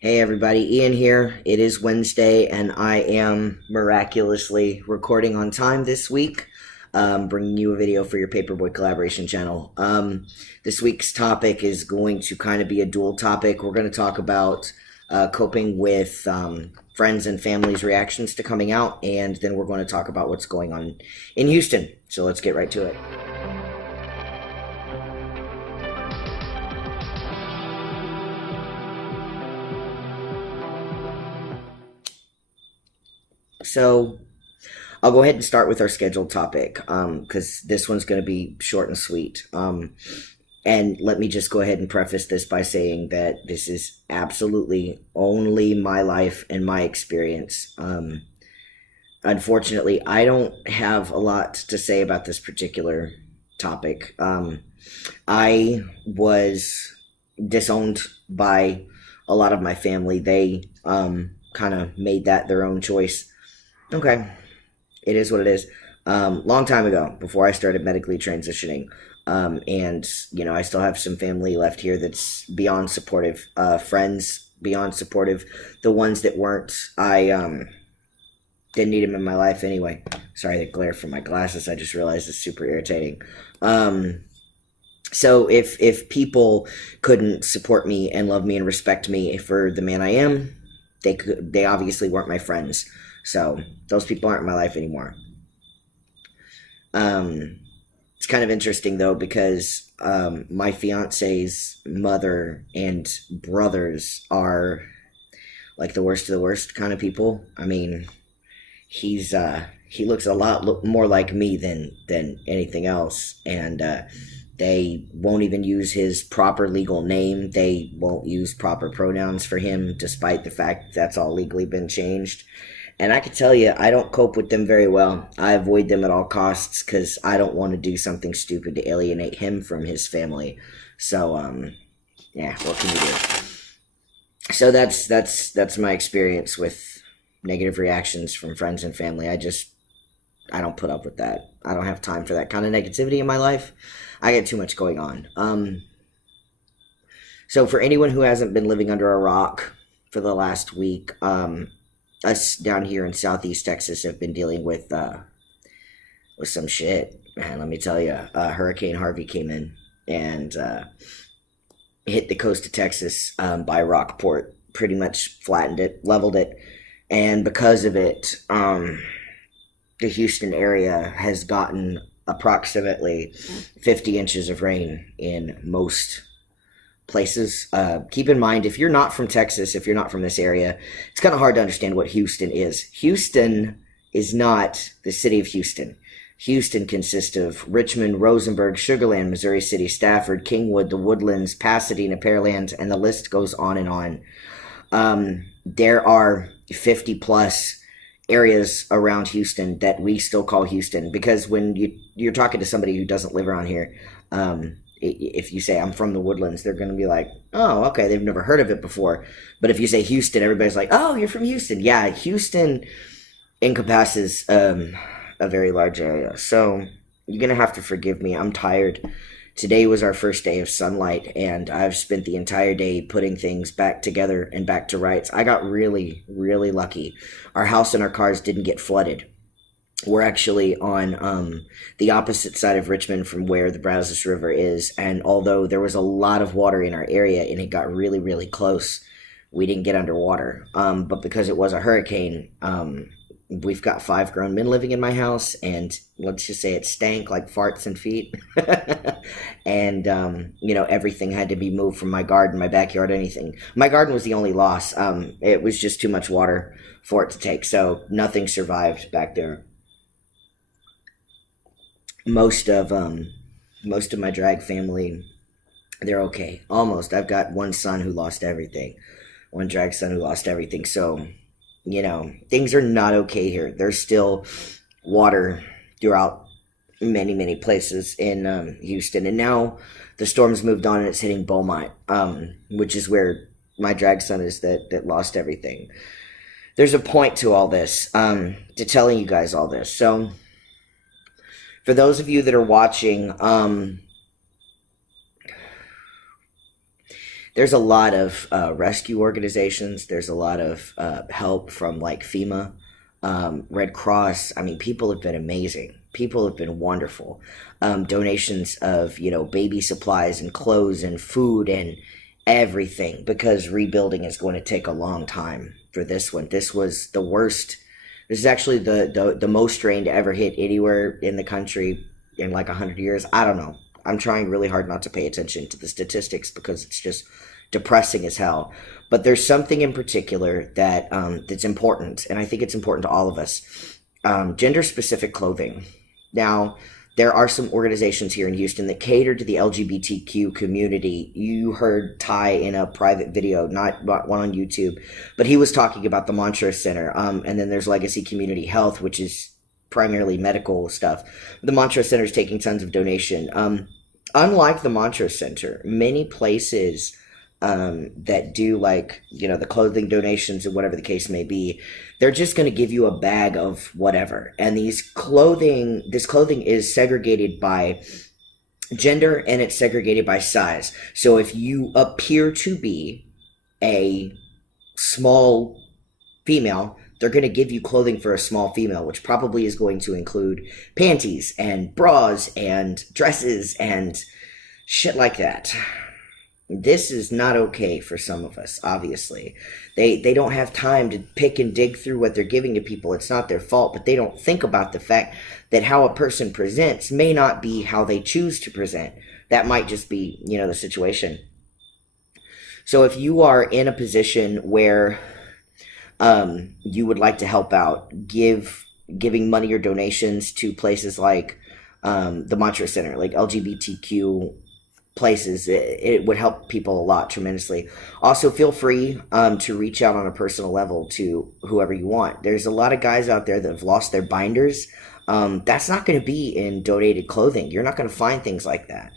Hey everybody, Ian here. It is Wednesday, and I am miraculously recording on time this week, bringing you a video for your Paperboy collaboration channel. This week's topic is going to kind of be a dual topic. We're going to talk about coping with friends and family's reactions to coming out, and then we're going to talk about what's going on in Houston. So let's get right to it. So I'll go ahead and start with our scheduled topic because this one's going to be short and sweet. And let me just go ahead and preface this by saying that this is absolutely only my life and my experience. Unfortunately, I don't have a lot to say about this particular topic. I was disowned by a lot of my family. They kind of made that their own choice. Okay, it is what it is. Long time ago, before I started medically transitioning, and I still have some family left here that's beyond supportive. Friends beyond supportive. The ones that weren't, I didn't need them in my life anyway. Sorry, the glare from my glasses. I just realized is super irritating. So if people couldn't support me and love me and respect me for the man I am, they obviously weren't my friends. So those people aren't in my life anymore. It's kind of interesting though because my fiance's mother and brothers are like the worst of the worst kind of people. I mean, he looks a lot more like me than anything else, and they won't even use his proper legal name. They won't use proper pronouns for him, despite the fact that's all legally been changed. And I can tell you, I don't cope with them very well. I avoid them at all costs because I don't want to do something stupid to alienate him from his family. So, yeah, what can you do? So that's my experience with negative reactions from friends and family. I don't put up with that. I don't have time for that kind of negativity in my life. I get too much going on. So for anyone who hasn't been living under a rock for the last week, us down here in Southeast Texas have been dealing with some shit. Man, let me tell you, Hurricane Harvey came in and hit the coast of Texas by Rockport, pretty much flattened it, leveled it, and because of it, the Houston area has gotten approximately 50 inches of rain in most places. Keep in mind, if you're not from Texas, if you're not from this area, it's kind of hard to understand what Houston is. Houston is not the city of Houston. Houston consists of Richmond, Rosenberg, Sugarland, Missouri City, Stafford, Kingwood, the Woodlands, Pasadena, Pearland, and the list goes on and on. There are 50 plus areas around Houston that we still call Houston because when you're talking to somebody who doesn't live around here, if you say I'm from the Woodlands, they're going to be like, oh, okay, they've never heard of it before. But if you say Houston, everybody's like, oh, you're from Houston. Yeah, Houston encompasses a very large area. So you're going to have to forgive me. I'm tired. Today was our first day of sunlight, and I've spent the entire day putting things back together and back to rights. I got really, really lucky. Our house and our cars didn't get flooded. We're actually on the opposite side of Richmond from where the Brazos River is, and although there was a lot of water in our area and it got really, really close, we didn't get underwater. But because it was a hurricane, we've got 5 grown men living in my house, and let's just say it stank like farts and feet. And everything had to be moved from my garden, my backyard, anything. My garden was the only loss. It was just too much water for it to take, so nothing survived back there. Most of my drag family, they're okay. Almost. I've got one son who lost everything. One drag son who lost everything. So, things are not okay here. There's still water throughout many, many places in Houston. And now the storm's moved on and it's hitting Beaumont, which is where my drag son is that lost everything. There's a point to all this, to telling you guys all this. So, for those of you that are watching, there's a lot of rescue organizations. There's a lot of help from like FEMA, Red Cross. I mean, people have been amazing. People have been wonderful. Donations of, baby supplies and clothes and food and everything, because rebuilding is going to take a long time for this one. This was the worst. This is actually the most rain to ever hit anywhere in the country in like 100 years. I don't know. I'm trying really hard not to pay attention to the statistics because it's just depressing as hell. But there's something in particular that's important, and I think it's important to all of us. Gender-specific clothing. Now, there are some organizations here in Houston that cater to the LGBTQ community. You heard Ty in a private video, not one on YouTube, but he was talking about the Mantra Center. And then there's Legacy Community Health, which is primarily medical stuff. The Mantra Center is taking tons of donation. Unlike the Mantra Center, many places that do like, the clothing donations and whatever the case may be, they're just going to give you a bag of whatever. And this clothing is segregated by gender and it's segregated by size. So if you appear to be a small female, they're going to give you clothing for a small female, which probably is going to include panties and bras and dresses and shit like that. This is not okay for some of us, obviously. They don't have time to pick and dig through what they're giving to people. It's not their fault, but they don't think about the fact that how a person presents may not be how they choose to present. That might just be, the situation. So if you are in a position where you would like to help out, giving money or donations to places like the Mantra Center, like LGBTQ places, it would help people a lot tremendously. Also, feel free to reach out on a personal level to whoever you want. There's a lot of guys out there that have lost their binders. That's not going to be in donated clothing. You're not going to find things like that.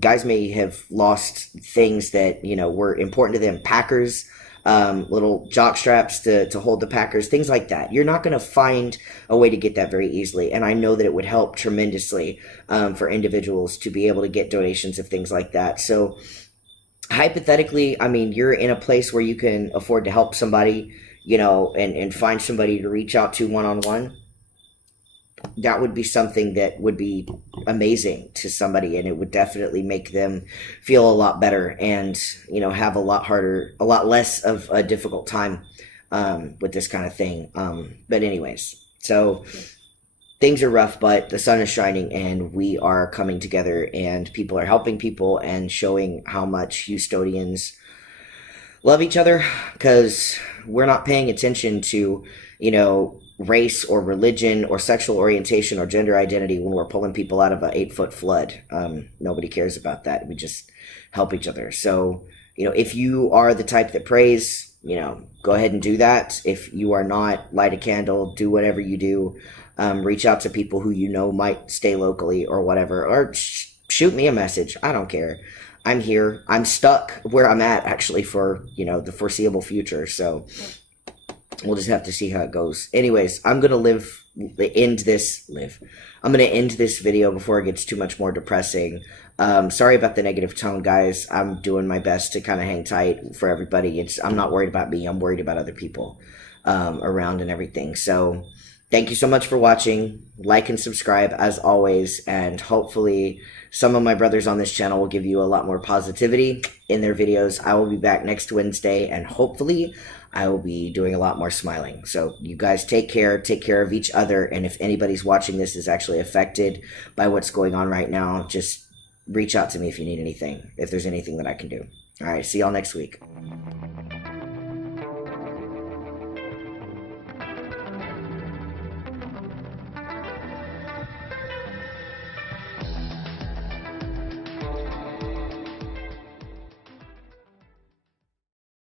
Guys may have lost things that were important to them. Packers, little jock straps to hold the packers, things like that. You're not going to find a way to get that very easily. And I know that it would help tremendously for individuals to be able to get donations of things like that. So hypothetically, I mean, you're in a place where you can afford to help somebody, and find somebody to reach out to one-on-one. That would be something that would be amazing to somebody, and it would definitely make them feel a lot better and, have a lot less of a difficult time with this kind of thing. But anyways, so things are rough, but the sun is shining and we are coming together and people are helping people and showing how much Houstonians love each other, because we're not paying attention to, race or religion or sexual orientation or gender identity when we're pulling people out of an 8-foot flood. Nobody cares about that. We just help each other. So, if you are the type that prays, go ahead and do that. If you are not, light a candle, do whatever you do. Reach out to people who might stay locally or whatever, or shoot me a message. I don't care. I'm here. I'm stuck where I'm at actually for, the foreseeable future. So we'll just have to see how it goes. Anyways, I'm going to end this video before it gets too much more depressing. Sorry about the negative tone, guys. I'm doing my best to kind of hang tight for everybody. I'm not worried about me. I'm worried about other people around and everything. So thank you so much for watching. Like and subscribe as always. And hopefully some of my brothers on this channel will give you a lot more positivity in their videos. I will be back next Wednesday, and hopefully I will be doing a lot more smiling. So you guys take care of each other. And if anybody's watching this is actually affected by what's going on right now, just reach out to me if you need anything, if there's anything that I can do. All right, see y'all next week.